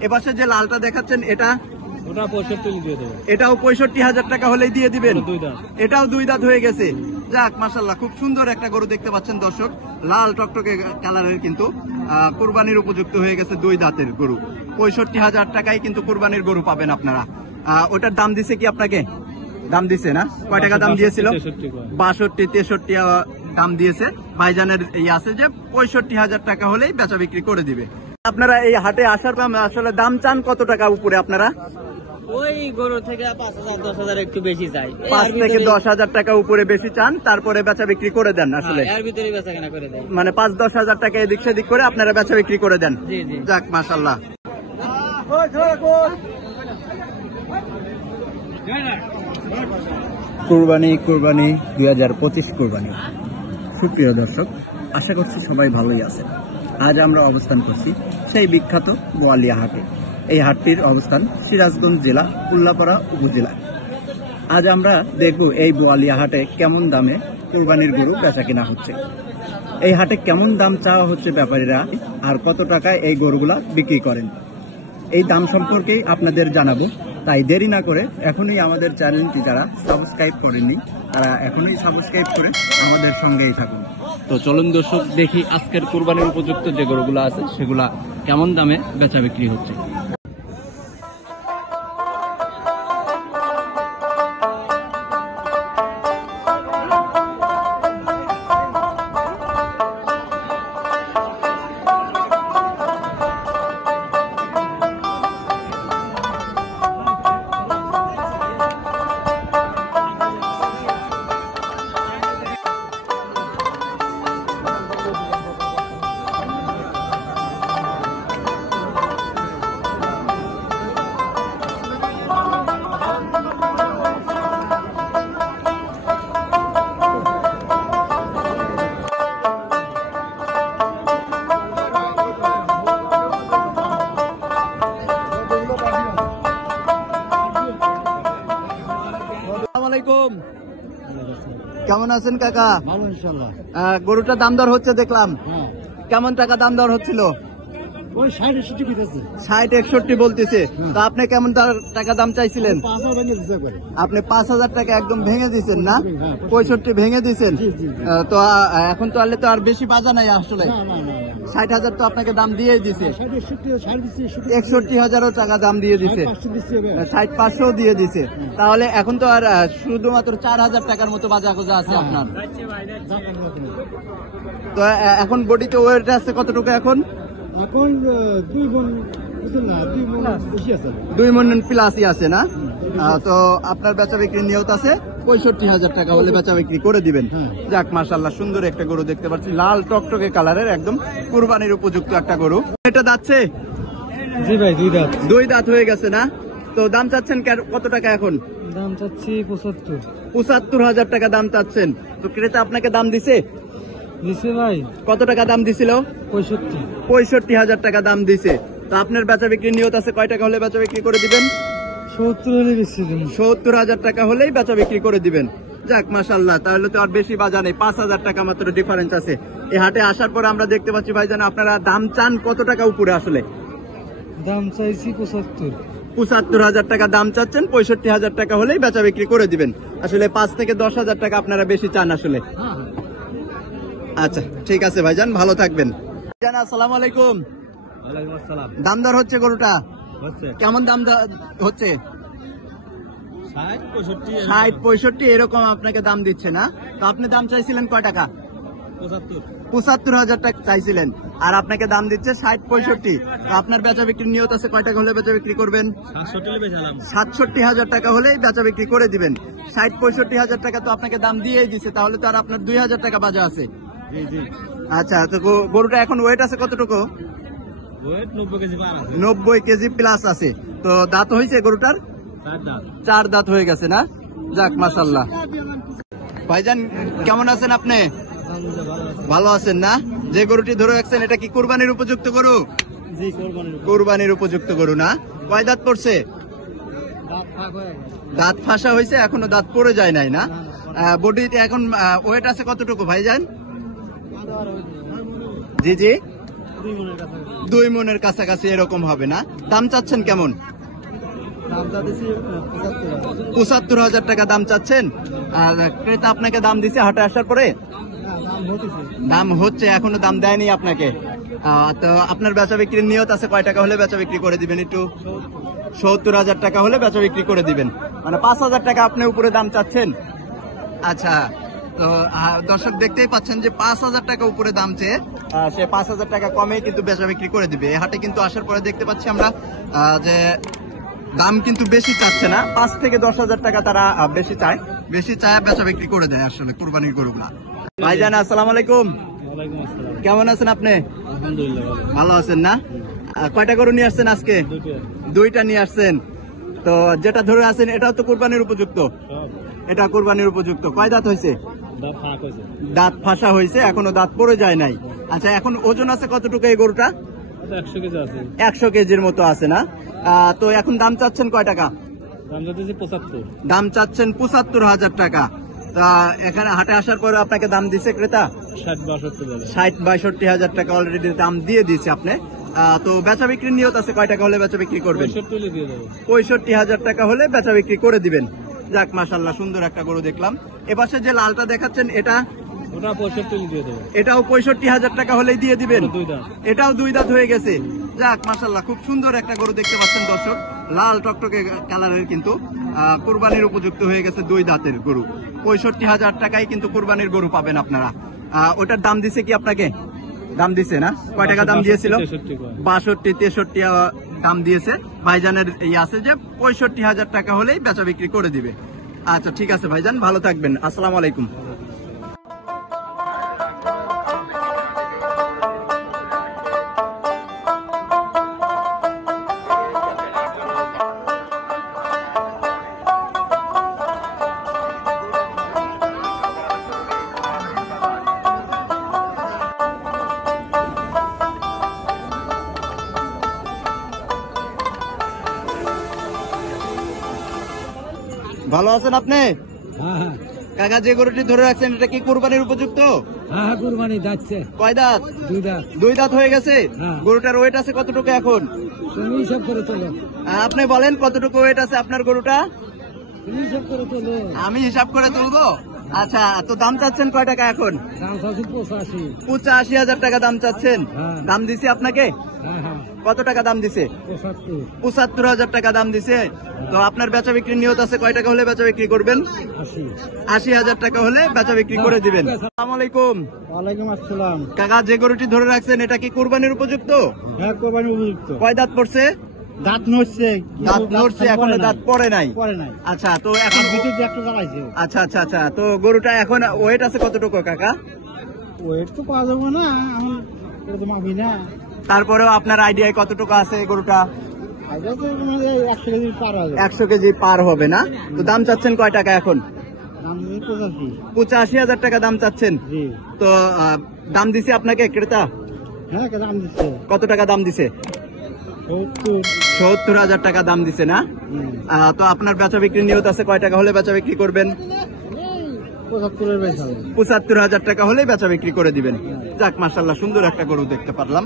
এপাশে যে লালটা দেখাচ্ছেন এটা ওটা 65 দিয়ে দেবো। এটাও 65,000 টাকা হলেই দিয়ে দিবেন। এটাও 2 দাঁত হয়ে গেছে। যাক মাশাআল্লাহ, খুব সুন্দর একটা গরু দেখতে পাচ্ছেন দর্শক, লাল টকটকে কালারের, কিন্তু কুরবানির উপযুক্ত হয়ে গেছে, 2 দাঁতের গরু। 65,000 টাকায় কিন্তু কুরবানির গরু পাবেন আপনারা। ওটার দাম দিছে কি আপনাকে? দাম দিছে না? কয় টাকা দাম দিয়েছিল? 62, 63 দাম দিয়েছে। ভাইজানের এই আছে যে 65,000 টাকা হলেই বেচা বিক্রি করে দিবে। আপনারা এই হাটে আসার পর আসলে দাম চান কত টাকা উপরে? আপনারা ওই গরু থেকে 5,000 10,000 একটু বেশি চাই, 5 থেকে 10,000 টাকা উপরে বেশি চান, তারপরে বেচা বিক্রি করে দেন। আসলে এর ভিতরে বেচা কেনা করে দেয়, মানে 5-10,000 টাকা এদিক সেদিক করে আপনারা বেচা বিক্রি করে দেন। জি জি। যাক মাশাআল্লাহ। কুরবানি 2025 কুরবানি। সুপ্রিয় দর্শক, আশা করছি সবাই ভালোই আছেন। আজ আমরা অবস্থান করছি সেই বিখ্যাত বোয়ালিয়া হাটে। এই হাটটির অবস্থান সিরাজগঞ্জ জেলা উল্লাপাড়া উপজেলা। আজ আমরা দেখব এই বোয়ালিয়া হাটে কেমন দামে কুরবানির গরু বেচা কেনা হচ্ছে, এই হাটে কেমন দাম চাওয়া হচ্ছে ব্যাপারীরা, আর কত টাকায় এই গরুগুলা বিক্রি করেন, এই দাম সম্পর্কেই আপনাদের জানাবো। তাই দেরি না করে এখনই আমাদের চ্যানেলটি যারা সাবস্ক্রাইব করেননি তারা এখনই সাবস্ক্রাইব করে আমাদের সঙ্গেই থাকুন। তো চলুন দর্শক, দেখি আজকের কুরবানির উপযুক্ত যে গরুগুলো আছে সেগুলা কেমন দামে বেচা বিক্রি হচ্ছে। কেমন আছেন কাকা? ভালো ইনশাআল্লাহ। গরুটার দাম দর হচ্ছে দেখলাম, কেমন টাকা দাম দর হচ্ছিল? ওই 60-61 বলতেছে। তো আপনি কেমন টাকা দাম চাইছিলেন? 5,000 আপনি 5,000 টাকা একদম ভেঙে দিচ্ছেন না? 65 ভেঙে দিচ্ছেন। তো এখন তো আনলে তো আর বেশি বাজা নাই আসলে। 60,000 তো আপনাকে দাম দিয়ে দিছে, 61,000 টাকা দাম দিয়ে দিছে, 60-500 দিয়ে দিছে। তাহলে এখন তো আর শুধুমাত্র 4,000 টাকার মতো বাজা খোঁজা আছে আপনার। তো এখন বডিতে ওয়েট আছে কতটুকু? এখন 2 মণ প্লাসই আছে না? তো আপনার বেচা বিক্রি নিয়ত আছে 65,000 টাকা হলে বেচা বিক্রি করে দিবেন। যাক মাশাআল্লাহ, সুন্দর একটা গরু দেখতে পাচ্ছি, লাল টকটকে কালারের, একদম কুরবানির উপযুক্ত একটা গরু। এটা যাচ্ছে? জি ভাই, 2 দাঁত। 2 দাঁত হয়ে গেছে না? তো দাম চাচ্ছেন কত টাকা এখন? দাম চাচ্ছি 75,000 টাকা দাম চাচ্ছেন। তো ক্রেতা আপনাকে দাম দিছে? দিছে ভাই। কত টাকা দাম দিছিল? 65,000 টাকা দাম দিছে। তো আপনার বেচা বিক্রি নিয়ত আছে কয় টাকা হলে বেচা বিক্রি করে দিবেন? 70,000 টাকা হলেই বেচা বিক্রি করে দিবেন। যাক মাশাআল্লাহ, তাহলে তো আর বেশি বাজা নেই, 5,000 টাকা মাত্র ডিফারেন্স আছে। এই হাটে আসার পর আমরা দেখতে পাচ্ছি ভাইজান আপনারা দাম চান কত টাকা উপরে? আসলে দাম চাইছি 75,000 টাকা দাম চাচ্ছেন, 65,000 টাকা হলেই বেচা বিক্রি করে দিবেন। আসলে 5 থেকে 10,000 টাকা আপনারা বেশি চান আসলে। আচ্ছা ঠিক আছে ভাইজান, ভালো থাকবেন। ভাইজান আসসালামু আলাইকুম। ওয়ালাইকুম আসসালাম। দাম দর হচ্ছে গরুটা কেমন? দাম হচ্ছে 60-65 এরকম আপনাকে দাম দিচ্ছে না? তো আপনি দাম চাইছিলেন কয় টাকা? 75,000 টাকা চাইছিলেন, আর আপনাকে দাম দিচ্ছে 60-65। আপনার বেচা বিক্রির নিয়ত আছে কয় টাকা হলে বেচা বিক্রি করবেন? 67,000 টাকা হলেই বেচা বিক্রি করে দিবেন। 60-65,000 টাকা তো আপনাকে দাম দিয়েই দিচ্ছে, তাহলে তো আর আপনার 2,000 টাকা বাজা আছে। আচ্ছা, তো গরুটা এখন ওয়েট আছে কতটুকু? 90 কেজি প্লাস আছে। তো দাঁত হয়েছে গরুটার? 4 দাঁত হয়ে গেছে না? যাক মাশাআল্লাহ। ভাইজান কেমন আছেন আপনি? ভালো আছেন না? যে গরুটি ধরে রাখছেন এটা কি কুরবানির উপযুক্ত গরু? জি, কুরবানির উপযুক্ত গরু না? কয় দাঁত পড়ছে? দাঁত ফাঁসা হয়েছে, এখনো দাঁত পড়ে যায় নাই না? বডিতে এখন ওয়েট আছে কতটুকু ভাইজান? জি জি, 2 মনের কাছাকাছি এরকম হবে না? দাম চাচ্ছেন কেমন? 75,000 টাকা দাম চাচ্ছেন। আর ক্রেতা আপনাকে দাম দিছে হাটে আসার পরে? দাম হচ্ছে, এখনো দাম দেয়নি আপনাকে। তো আপনার বেচা বিক্রির নিয়ত আছে কয় টাকা হলে বেচা বিক্রি করে দিবেন? একটু 70,000 টাকা হলে বেচা বিক্রি করে দিবেন, মানে 5,000 টাকা আপনি উপরে দাম চাচ্ছেন। আচ্ছা, তো দর্শক দেখতেই পাচ্ছেন যে 5,000 টাকা উপরে দাম চেয়ে সে 5,000 টাকা কমে কিন্তু বেচা বিক্রি করে দিবে। এই হাটে কিন্তু আসার পরে দেখতে পাচ্ছি আমরা যে দাম কিন্তু বেশি চাচ্ছে না, 5 থেকে 10,000 টাকা তারা বেশি চায় বেচা বিক্রি করে দেয় আসলে কুরবানির গরুগুলা। ভাইজান আসসালামু আলাইকুম, কেমন আছেন আপনি? ভালো আছেন না? কয়টা গরু নিয়ে আসছেন আজকে? 2টা নিয়ে আসছেন। তো যেটা ধরে আছেন এটাও তো কুরবানির উপযুক্ত? এটা কুরবানির উপযুক্ত। কয় দাঁত হয়েছে? দাঁত ফাঁসা হয়েছে, এখনো দাঁত পড়ে যায় নাই। আচ্ছা, এখন ওজন আছে কতটুকু এই গরুটা? 100 কেজির মতো আছে না? তো এখন দাম চাচ্ছেন কয় টাকা? দাম চাচ্ছেন 75,000 টাকা। তা এখানে হাটে আসার পরে আপনাকে দাম দিছে ক্রেতা? 60-62,000 টাকা অলরেডি দাম দিয়ে দিয়েছে আপনি। তো বেচা বিক্রির নিয়ত আছে কয় টাকা হলে বেচা বিক্রি করবেন? 65,000 টাকা হলে বেচা বিক্রি করে দিবেন। যাক, মাশাআল্লাহ, সুন্দর একটা গরু দেখলাম। এপাশে যে লালটা দেখাচ্ছেন এটাও 65,000 টাকা হলেই দিয়ে দিবেন? এটাও 2 দাঁত হয়ে গেছে। যাক, মাশাআল্লাহ, খুব সুন্দর একটা গরু দেখতে পাচ্ছেন দর্শক, লাল টকটকে কালারের, কিন্তু কুরবানির উপযুক্ত হয়ে গেছে, 2 দাঁতের গরু। 65,000 টাকায় কিন্তু কুরবানির গরু পাবেন আপনারা। ওটার দাম দিছে কি আপনাকে? দাম দিছে না? কয় টাকা দাম দিয়েছিল? 62-63 দাম দিয়েছে। ভাইজানের আছে যে 65,000 টাকা হলেই বেচা বিক্রি করে দিবে। আচ্ছা, ঠিক আছে ভাইজান, ভালো থাকবেন। আসসালামু আলাইকুম। ভালো আছেন আপনি? কাকা, যে গরুটি ধরে রাখছেন এটা কি কুরবানির উপযুক্ত? কুরবানি যাচ্ছে। কয় দাঁত? 2 দাঁত হয়ে গেছে। গরুটার ওয়েট আছে কতটুকু এখন? তুমি হিসাব করে চলো। আপনি বলেন কতটুকু ওয়েট আছে আপনার গরুটা? তুমি হিসাব করে চলো। আমি হিসাব করে তুলবো? আচ্ছা, তো দাম চাচ্ছেন কয় টাকা এখন? দাম চাচ্ছি 85। 85,000 টাকা দাম চাচ্ছেন। দাম দিছে আপনাকে? কত টাকা দাম দিছে? 75,000 টাকা দাম দিছে। তো আপনার বেচা বিক্রির নিয়ত আছে কয় টাকা হলে বেচা বিক্রি করবেন? 80,000 টাকা হলে বেচা বিক্রি করে দিবেন। আসসালামু আলাইকুম। ওয়ালাইকুম আসসালাম। কাকা, যে গরুটি ধরে রাখছেন এটা কি কুরবানির উপযুক্ত? হ্যাঁ, কুরবানির উপযুক্ত। কয় দাঁত পড়ছে? দাঁত নড়ছে। এখনো দাঁত পড়ে নাই। আচ্ছা, তো এখন আচ্ছা আচ্ছা আচ্ছা তো গরুটা এখন ওয়েট আছে কতটুকু কাকা? ওয়েট তো পাওয়া যাবে না, আমি তো মাপি না। তারপরেও আপনার আইডিয়ায় কতটুকু আছে গরুটা? 100 কেজি পার হবে না? তো দাম চাচ্ছেন কয় টাকা এখন? 85,000 টাকা দাম চাচ্ছেন। তো দাম দিছে আপনাকে ক্রেতা? হ্যাঁ, দাম দিচ্ছে। কত টাকা দাম দিছে? 70,000 টাকা দাম দিছে না? তো আপনার বেচা বিক্রির নিয়ত আছে কয় টাকা হলে বেচা বিক্রি করবেন? 75,000 75,000 টাকা হলে বেচা বিক্রি করে দিবেন। যাক, মাশাআল্লাহ, সুন্দর একটা গরু দেখতে পারলাম।